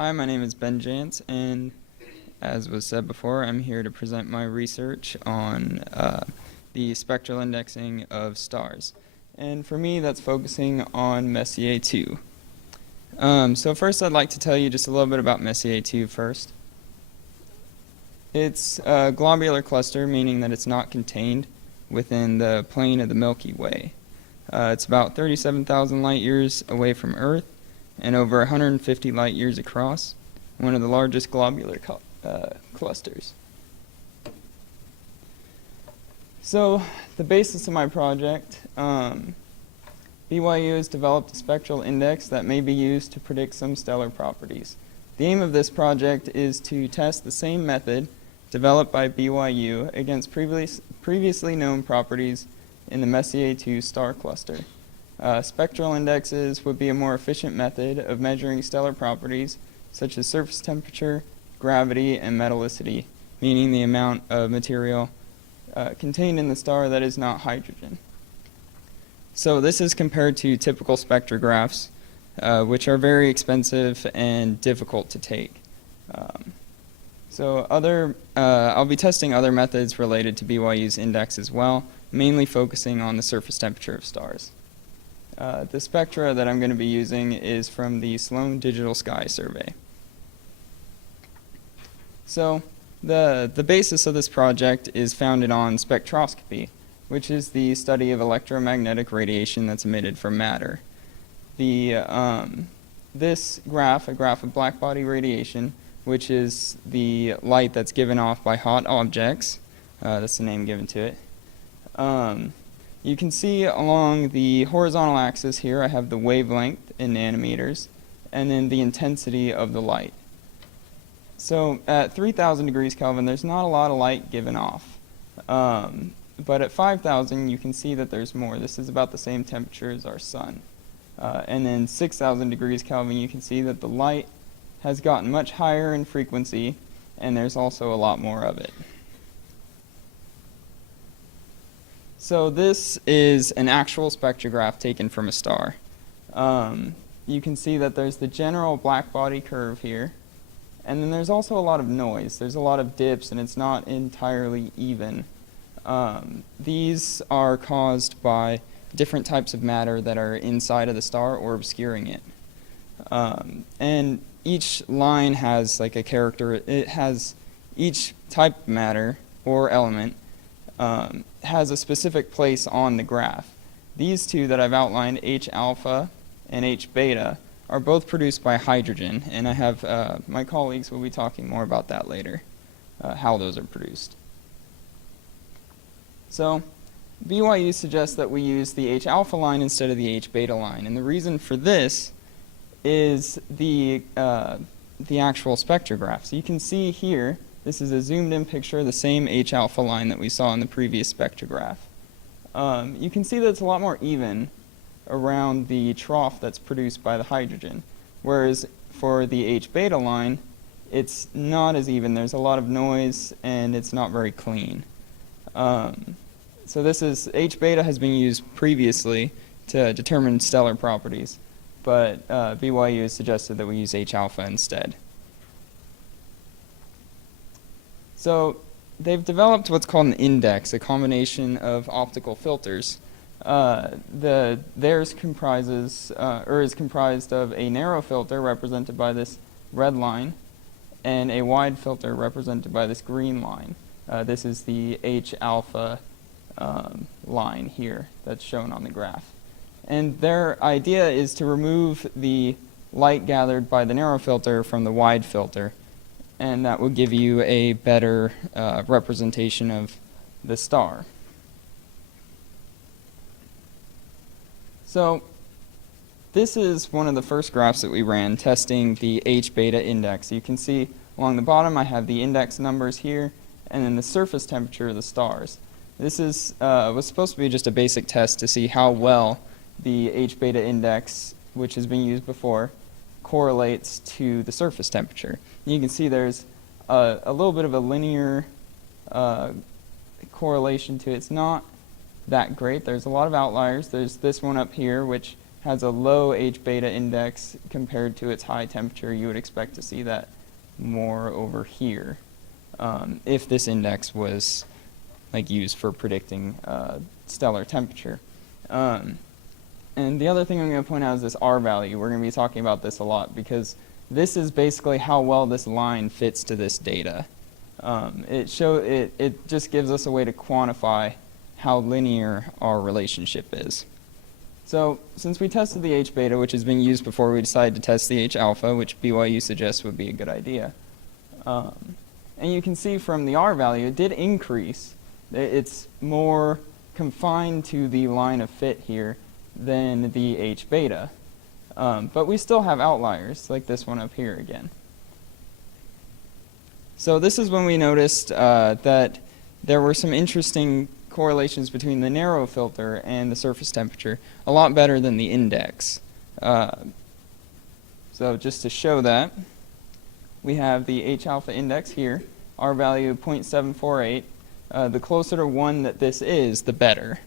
Hi, my name is Ben Jantz, and as was said before, I'm here to present my research on the spectral indexing of stars. And for me, that's focusing on Messier 2. So first, I'd like to tell you just a little bit about Messier 2 first. It's a globular cluster, meaning that it's not contained within the plane of the Milky Way. It's about 37,000 light years away from Earth and over 150 light years across, one of the largest globular clusters. So the basis of my project, BYU has developed a spectral index that may be used to predict some stellar properties. The aim of this project is to test the same method developed by BYU against previously known properties in the Messier 2 star cluster. Spectral indexes would be a more efficient method of measuring stellar properties such as surface temperature, gravity, and metallicity, meaning the amount of material contained in the star that is not hydrogen. So this is compared to typical spectrographs, which are very expensive and difficult to take. I'll be testing other methods related to BYU's index as well, mainly focusing on the surface temperature of stars. The spectra that I'm going to be using is from the Sloan Digital Sky Survey. So the basis of this project is founded on spectroscopy, which is the study of electromagnetic radiation that's emitted from matter. This graph, a graph of blackbody radiation, which is the light that's given off by hot objects, that's the name given to it. You can see along the horizontal axis here, I have the wavelength in nanometers, and then the intensity of the light. So at 3,000 degrees Kelvin, there's not a lot of light given off. But at 5,000, you can see that there's more. This is about the same temperature as our sun. And then 6,000 degrees Kelvin, you can see that the light has gotten much higher in frequency, and there's also a lot more of it. So this is an actual spectrograph taken from a star. You can see that there's the general blackbody curve here, and then there's also a lot of noise. There's a lot of dips, and it's not entirely even. These are caused by different types of matter that are inside of the star or obscuring it. And each line has like a character. It has each type of matter or element has a specific place on the graph. These two that I've outlined, H alpha and H beta, are both produced by hydrogen, and I have my colleagues will be talking more about that later, how those are produced. So BYU suggests that we use the H alpha line instead of the H beta line, and the reason for this is the actual spectrograph. So you can see here, this is a zoomed in picture of the same H alpha line that we saw in the previous spectrograph. You can see that it's a lot more even around the trough that's produced by the hydrogen, whereas for the H beta line, it's not as even. There's a lot of noise and it's not very clean. So this is, H beta has been used previously to determine stellar properties, but BYU has suggested that we use H alpha instead. So they've developed what's called an index, a combination of optical filters. Theirs comprises, is comprised of a narrow filter represented by this red line and a wide filter represented by this green line. This is the H alpha line here that's shown on the graph. And their idea is to remove the light gathered by the narrow filter from the wide filter, and that will give you a better representation of the star. So this is one of the first graphs that we ran testing the H beta index. You can see along the bottom I have the index numbers here and then the surface temperature of the stars. This is was supposed to be just a basic test to see how well the H beta index, which has been used before, correlates to the surface temperature. And you can see there's a little bit of a linear correlation to it. It's not that great. There's a lot of outliers. There's this one up here, which has a low H beta index compared to its high temperature, you would expect to see that more over here if this index was like used for predicting stellar temperature. And the other thing I'm going to point out is this R value. We're going to be talking about this a lot because this is basically how well this line fits to this data. It just gives us a way to quantify how linear our relationship is. So since we tested the H beta, which has been used before, we decided to test the H alpha, which BYU suggests would be a good idea. And you can see from the R value, it did increase. It's more confined to the line of fit here than the H beta. But we still have outliers, like this one up here again. So this is when we noticed that there were some interesting correlations between the narrow filter and the surface temperature, a lot better than the index. So just to show that, we have the H alpha index here, R value of 0.748. The closer to 1 that this is, the better.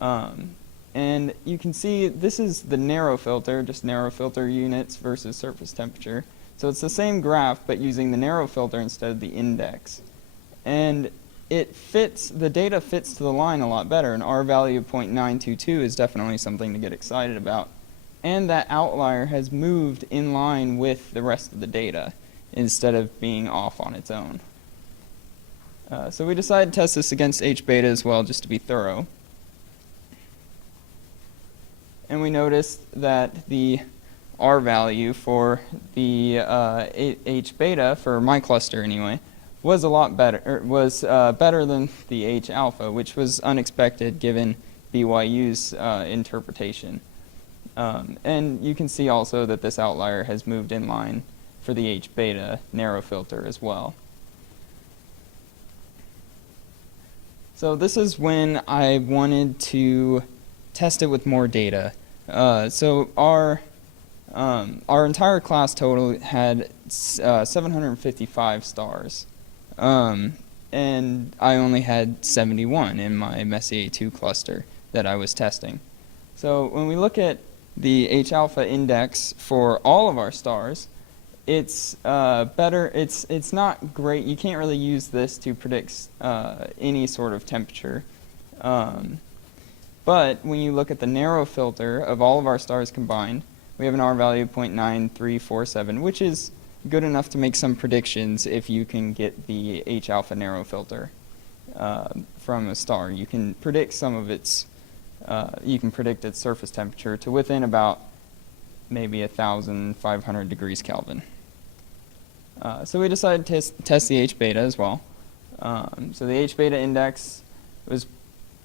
And you can see this is the narrow filter, just narrow filter units versus surface temperature. So it's the same graph, but using the narrow filter instead of the index. And the data fits to the line a lot better. An R value of 0.922 is definitely something to get excited about. And that outlier has moved in line with the rest of the data instead of being off on its own. So we decided to test this against H beta as well, just to be thorough. And we noticed that the R value for the H beta, for my cluster anyway, was a lot better, better than the H alpha, which was unexpected given BYU's interpretation. And you can see also that this outlier has moved in line for the H beta narrow filter as well. So this is when I wanted to test it with more data. So our entire class total had 755 stars. And I only had 71 in my Messier 2 cluster that I was testing. So when we look at the H alpha index for all of our stars, it's better. It's not great. You can't really use this to predict any sort of temperature. But when you look at the narrow filter of all of our stars combined, we have an R value of 0.9347, which is good enough to make some predictions if you can get the H alpha narrow filter from a star. You can predict some of its, you can predict its surface temperature to within about maybe 1,500 degrees Kelvin. So we decided to test the H beta as well. So the H beta index was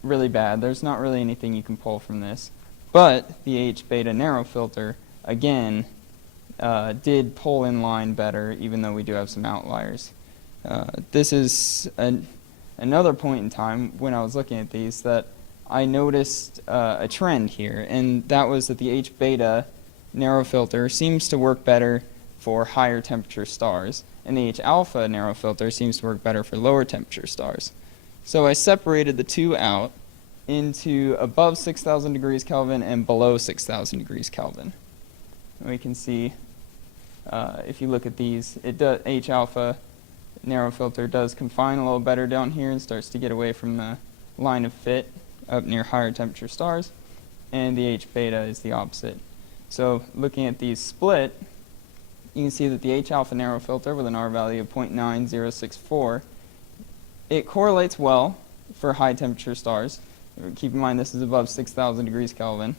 really bad. There's not really anything you can pull from this. But the H beta narrow filter, again, did pull in line better, even though we do have some outliers. This is another point in time when I was looking at these that I noticed a trend here, and that was that the H beta narrow filter seems to work better for higher temperature stars, and the H alpha narrow filter seems to work better for lower temperature stars. So I separated the two out into above 6,000 degrees Kelvin and below 6,000 degrees Kelvin. And we can see, if you look at these, H alpha narrow filter does confine a little better down here and starts to get away from the line of fit up near higher temperature stars, and the H beta is the opposite. So looking at these split, you can see that the H alpha narrow filter with an R value of 0.9064, it correlates well for high temperature stars. Keep in mind this is above 6,000 degrees Kelvin.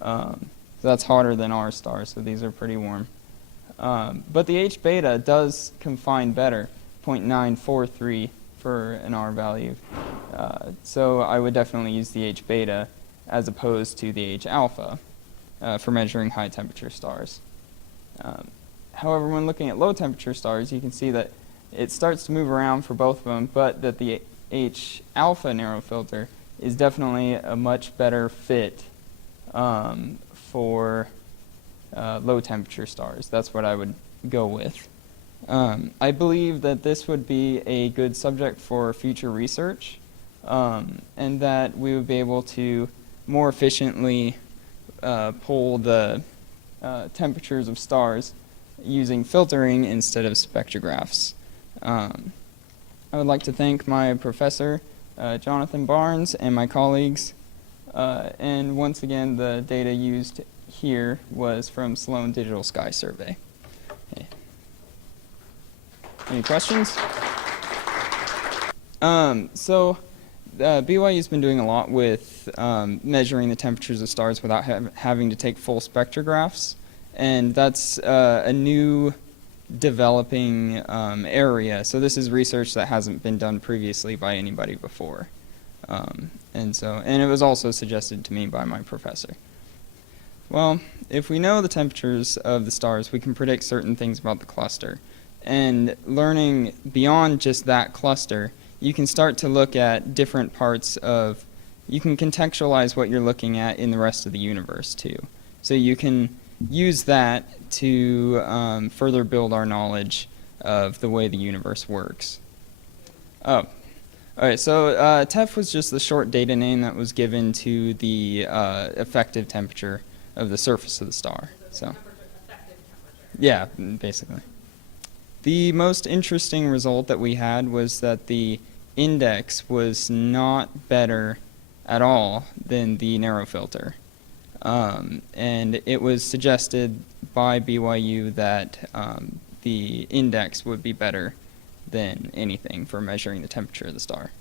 So that's hotter than our stars, so these are pretty warm. But the H beta does confine better, 0.943 for an R value. So I would definitely use the H beta as opposed to the H alpha for measuring high temperature stars. However, when looking at low temperature stars, you can see that it starts to move around for both of them, but that the H alpha narrow filter is definitely a much better fit for low temperature stars. That's what I would go with. I believe that this would be a good subject for future research, and that we would be able to more efficiently pull the temperatures of stars using filtering instead of spectrographs. I would like to thank my professor, Jonathan Barnes, and my colleagues. And once again, the data used here was from Sloan Digital Sky Survey. Okay. Any questions? BYU's been doing a lot with measuring the temperatures of stars without having to take full spectrographs, and that's a new developing area. So this is research that hasn't been done previously by anybody before, and it was also suggested to me by my professor. Well, if we know the temperatures of the stars, we can predict certain things about the cluster. And learning beyond just that cluster, you can start to look at different parts of, you can contextualize what you're looking at in the rest of the universe too. So you can use that to further build our knowledge of the way the universe works. Oh, all right, so TEF was just the short data name that was given to the effective temperature of the surface of the star. So, yeah, basically. The most interesting result that we had was that the index was not better at all than the narrow filter. And it was suggested by BYU that the index would be better than anything for measuring the temperature of the star.